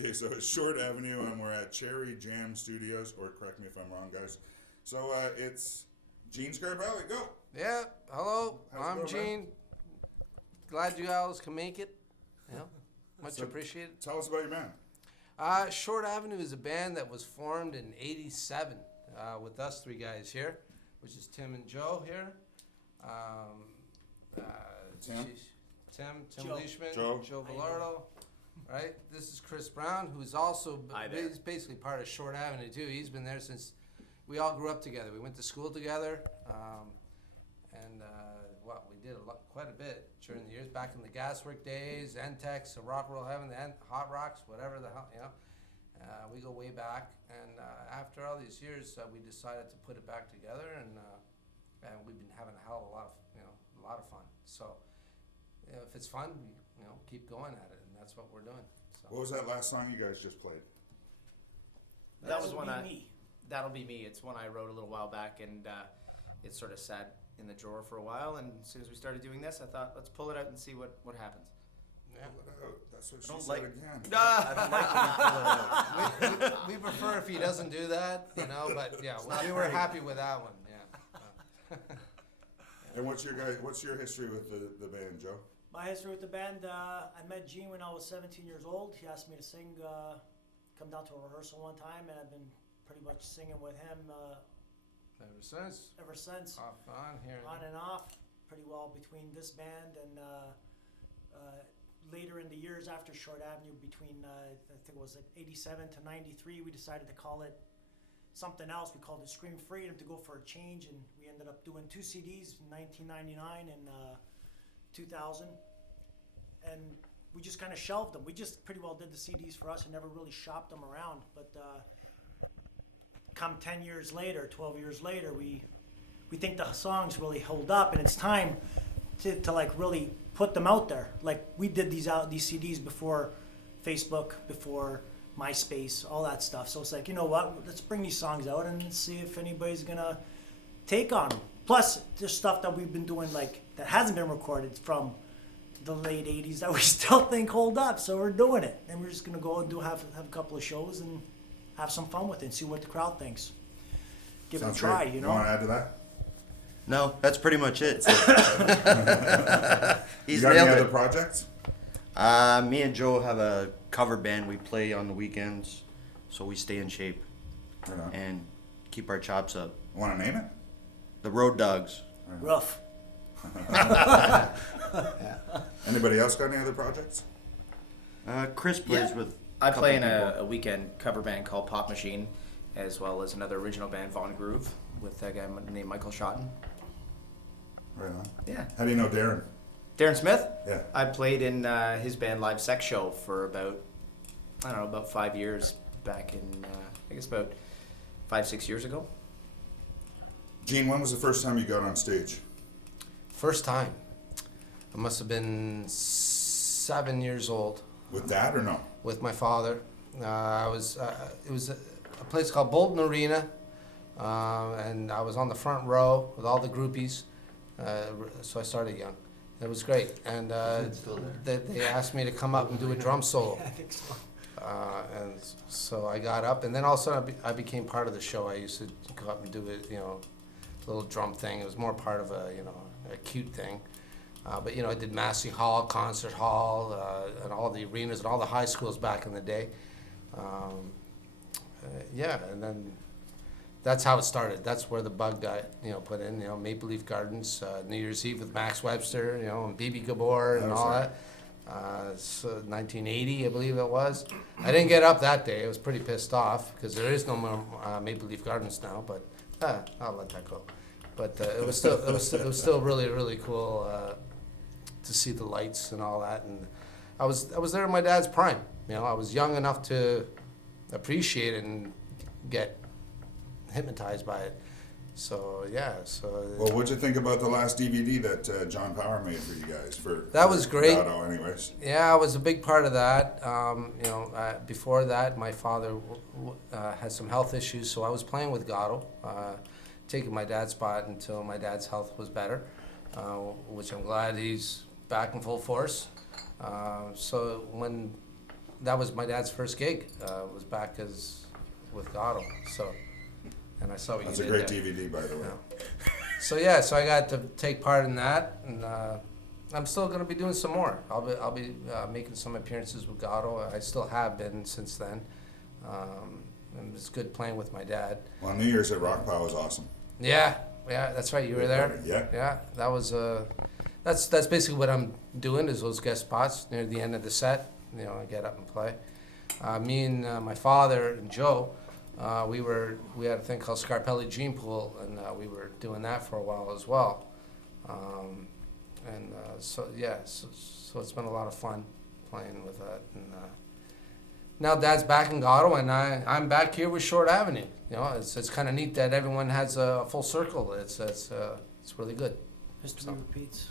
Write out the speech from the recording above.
Okay, so it's Short Avenue, and we're at Cherry Jam Studios, or correct me if I'm wrong, guys. So it's Gene Scarpelli. Go. Yeah, hello. How's it I'm going, Gene. Glad you guys can make it. Yeah, much So appreciated. Tell us about your band. Short Avenue is a band that was formed in '87 with us three guys here, which is Tim and Joe here. Tim? Tim Leishman, Joe. Vilardo. Right. This is Chris Brown, who's also he's basically part of Short Avenue too. He's been there since we all grew up together. We went to school together, and we did quite a bit during the years back in the Gaswork days, Entex, Rock and Roll Heaven, and Hot Rocks, whatever the hell, you know. We go way back, and after all these years, we decided to put it back together, and we've been having a hell of a lot of fun. So, if it's fun, we keep going at it, and that's what we're doing. So. What was that last song you guys just played? That was one That'll Be Me. It's one I wrote a little while back, and it sort of sat in the drawer for a while, and as soon as we started doing this, I thought, let's pull it out and see what happens. Yeah. Pull it out. That's what she don't said like- again. I don't like when you pull it out. We prefer if he doesn't do that, but yeah, we were happy with that one, yeah. And what's your history with the band, Joe? My history with the band, I met Gene when I was 17 years old. He asked me to sing, come down to a rehearsal one time, and I've been pretty much singing with him Ever since. Off on here. on and off, pretty well between this band and later in the years after Short Avenue, between I think it was like 87 to 93, we decided to call it something else. We called it Scream Freedom to go for a change, and we ended up doing 2 CDs in 1999 and 2000, and we just kind of shelved them. We just pretty well did the CDs for us and never really shopped them around, but come 10 years later, 12 years later, we think the songs really hold up, and it's time to like really put them out there. Like we did these CDs before Facebook, before MySpace, all that stuff. So it's like, you know what? Let's bring these songs out and see if anybody's gonna take on them. Plus, there's stuff that we've been doing like that hasn't been recorded from the late '80s that we still think hold up. So we're doing it, and we're just gonna go and have a couple of shows and have some fun with it and see what the crowd thinks. Give Sounds it a try, great. you know. Want to add to that? No, that's pretty much it. You He's got any nailed other it. projects? Me and Joe have a cover band. We play on the weekends, so we stay in shape Right on. and keep our chops up. Want to name it? The Road Dogs. Rough. Anybody else got any other projects? Chris plays with. I play in couple a weekend cover band called Pop Machine, as well as another original band, Von Groove, with a guy named Michael Schotten. Right on. Yeah. How do you know Darren? Darren Smith? Yeah. I played in his band Live Sex Show for about 5 years back in, I guess about 5-6 years ago. Gene, when was the first time you got on stage? First time. I must have been 7 years old. With Dad or no? With my father. It was a place called Bolton Arena, and I was on the front row with all the groupies, so I started young. It was great, and they asked me to come up and do a drum solo. I think so. And so I got up, and then all of a sudden I became part of the show. I used to go up and do it, little drum thing. It was more part of a cute thing. But I did Massey Hall, Concert Hall, and all the arenas and all the high schools back in the day. And then that's how it started. That's where the bug got put in. Maple Leaf Gardens, New Year's Eve with Max Webster, and BB Gabor and all that. So 1980, I believe it was. I didn't get up that day. I was pretty pissed off because there is no more Maple Leaf Gardens now. But I'll let that go. But it was still really, really cool to see the lights and all that. And I was there in my dad's prime. I was young enough to appreciate it and get hypnotized by it. So yeah. Well, what'd you think about the last DVD that John Power made for you guys? That was great. Vilardo, anyways. Yeah, I was a big part of that. Before that, my father had some health issues, so I was playing with Gatto, taking my dad's spot until my dad's health was better, which I'm glad he's back in full force. So when that was my dad's first gig. Was back with Gatto. So, and I saw what That's you a did great there. DVD, by the way. So yeah, so I got to take part in that, and I'm still going to be doing some more. I'll be making some appearances with Gatto. I still have been since then. And it's good playing with my dad. Well, New Year's at Rock Pile was awesome. Yeah, that's right. You were there. Yeah. That was that's basically what I'm doing is those guest spots near the end of the set. You know, I get up and play. Me and my father and Joe, we had a thing called Scarpelli Dream Pool, and we were doing that for a while as well. So it's been a lot of fun playing with that. And now Dad's back in Gatto, and I'm back here with Short Avenue. You know, it's kind of neat that everyone has a full circle. It's really good. History repeats.